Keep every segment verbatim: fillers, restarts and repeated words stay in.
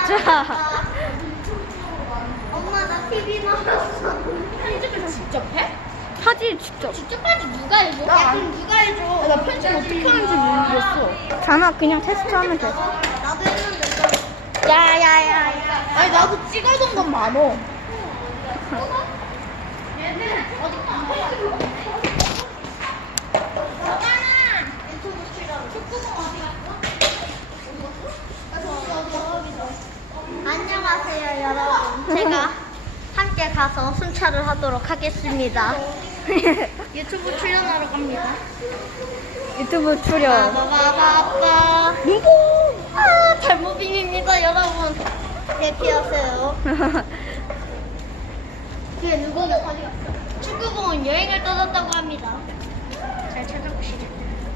진짜. 엄마 나 티비 나왔어. 편집을 직접 해? 사진 직접. 직접까지 누가 해줘? 야 그럼 누가 해줘? 야, 나 편집 어떻게 하는지 모르겠어. 자나 그냥 테스트하면 돼. 나도 했는데. 야야야. 아니 나도 찍어둔 건 많어. 얘는 어디 너가는 유튜브 출연. 축구공 어디 갔어? 안녕하세요 여러분. 제가 함께 가서 순찰을 하도록 하겠습니다. 유튜브 출연하러 갑니다. 유튜브 출연. 바바바바바. 뭉뭉. 아, 잘못빙입니다 여러분. 대피하세요. 뒤에 누구는 어디 갔어? 축구공은 여행을 떠났다고 합니다. 잘 찾아보시죠.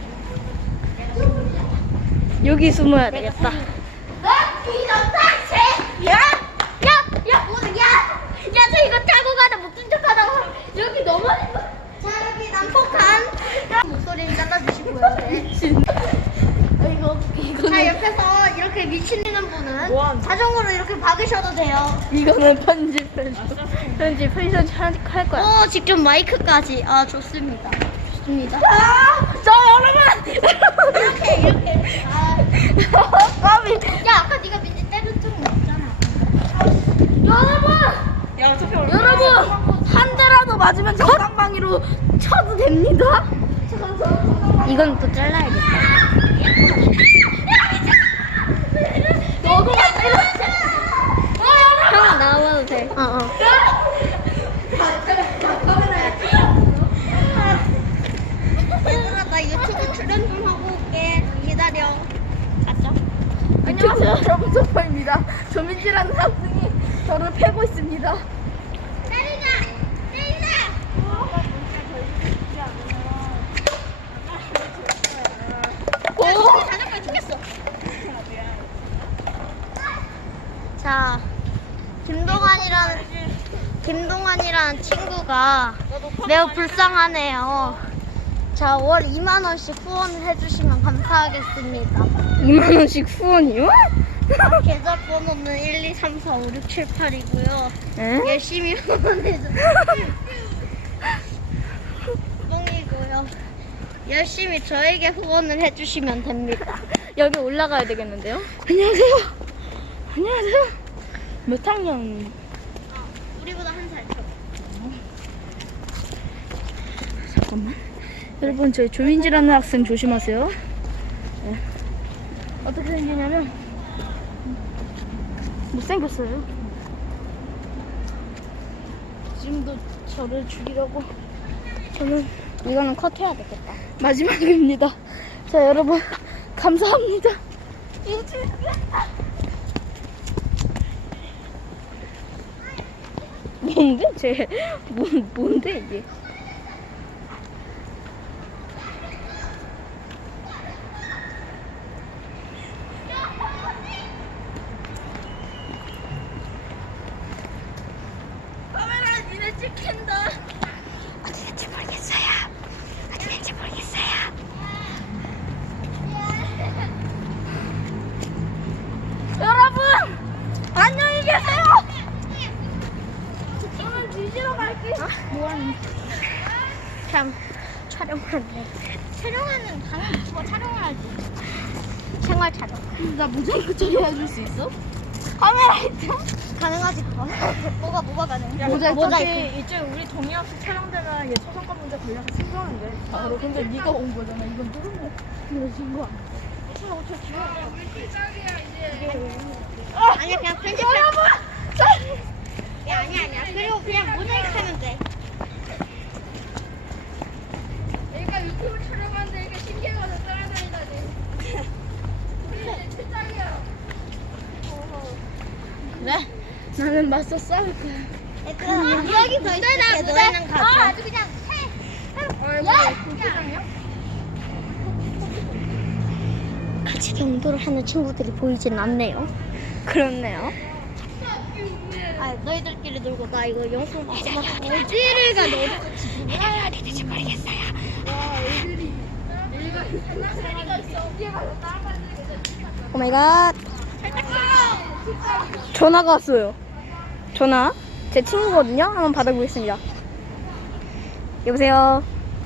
여기 숨어야 되겠다. 나 비정상체! 야! 야! 야! 오늘 야! 야, 저 이거 타고 가다 목숨 척하다가 여기 넘어진 거. 자, 여기 난폭한 목소리는 잘라주시고요. 네. 이거, 이거. 자, 옆에서 이렇게 미치는 분은 뭐하는 자전거로 이렇게 박으셔도 돼요. 이거는 편집 편집 편집 편집 할 거야. 오, 직접 마이크까지. 아, 좋습니다. 좋습니다. 아, 자 여러분. 이렇게, 이렇게. 아. 까비. 야, 아까 네가 민지 때린 적은 없잖아. 여러분! 야 어차피 얼마 여러분 한 대라도 맞으면 저강방이로 쳐도 됩니다. 이건 또 잘라야겠다. 너도 형 나와도 돼. 어 어. 얘들아, 나 유튜브 출연 좀 하고 올게. 기다려. 갔죠? 안녕하세요 여러분, 저입니다. 조민지라는 학생이 저를 패고 있습니다. 때리자! 때리자! 오! 자전거에 죽겠어. 자, 김동환이라는 김동환이라는 친구가 매우 불쌍하네요. 자, 월 이만 원씩 후원을 해주시면 감사하겠습니다. 이만 원씩 후원이요? 계좌번호는 일, 이, 삼, 사, 오, 육, 칠, 팔이고요. 에? 열심히 후원해줘. 똥이고요. 열심히 저에게 후원을 해주시면 됩니다. 여기 올라가야 되겠는데요? 안녕하세요. 안녕하세요. 몇 학년? 우리보다 한 살 더. 잠깐만. 여러분, 저희 조민지라는 학생 조심하세요. 네. 어떻게 생기냐면 못생겼어요. 지금도 저를 죽이려고. 저는 이거는 컷해야 되겠다. 마지막입니다. 자, 여러분 감사합니다. 뭔데? 쟤 뭔, 뭔데 이게? 카메라 니네 찍힌다. 어디 될지 모르겠어요. 어디 될지 모르겠어요. 여러분 안녕히 계세요. 저는 뒤지러 갈게. 뭐하니? 참 촬영하네. 촬영하는 당연히 유튜버 촬영해야지. 생활 촬영. 나 모자이크 처리해줄 수 있어? 카메라 있어? 가능하지 그거? 뭐가 뭐가 가능? 야, 모자이크. 모자이크. 이제 우리 동의없이 촬영되면 얘 초상권 문제 걸려서 신고하는데. 아, 근데 네가 온 거잖아. 이건 누르면 이거 신고 안 돼. 아니야 그냥 편집. 여러분. 야 아니야 아니야. 그리고 그냥 모자이크 하면 돼. 얘가 유튜브 촬영하는데 이게 신기해가지고 따라다니다니. 우리 이제 최짱이야. 네? 나는 맞서 싸울 거야. 얘들아 무작위 더 있을게. 너희는 가져. 아, 아주 그냥 해. 야! 최짱이야? 같이 경도를 하는 친구들이 보이진 않네요. 그렇네요. 아 너희들끼리 놀고 나 이거 영상 마지막 어디를 가 너희 어디 될지 모르겠어요. 오 마이 갓. 살짝 전화가 왔어요. 전화. 제 친구거든요. 한번 받아보겠습니다. 여보세요.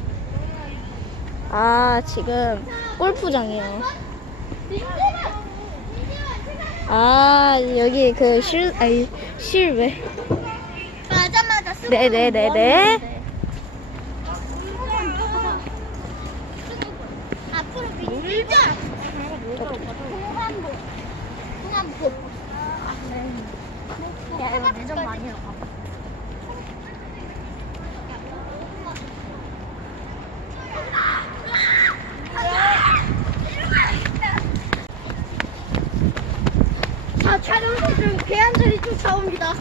아, 지금 골프장이에요. 아, 여기 그 실, 아니, 실외. 맞아 맞아. 네네네네. 앞으로 밀자. 홍한복. 홍한복. 야 이거 내전 많이 해. 자 촬영소 중 괴한들이 쫓아옵니다.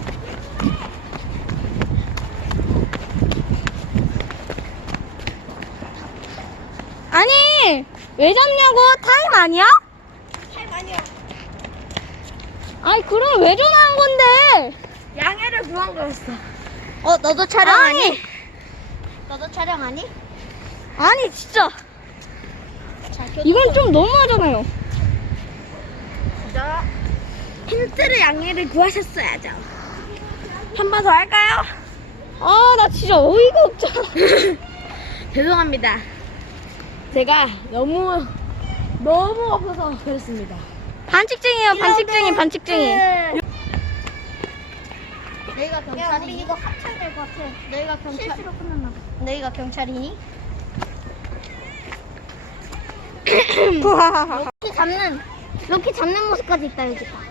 아니, 왜 잡냐고? 타임 아니야? 타임 아니야. 아니, 그럼 왜 전화한 건데? 양해를 구한 거였어. 어, 너도 촬영하니? 너도 촬영하니? 아니, 진짜. 자, 이건 좀 너무하잖아요. 진짜 힌트를 양해를 구하셨어야죠. 한 번 더 할까요? 아, 나 진짜 어이가 없잖아. 죄송합니다. 제가 너무 너무 없어서 그랬습니다. 반칙쟁이에요, 반칙쟁이, 반칙쟁이. 너희가 경찰이 우리 이거 합창될 것 같아. 너희가 경찰 실수로 끝났나 봐. 너희가 경찰이니? 럭키 잡는 럭키 잡는 모습까지 있다 여기.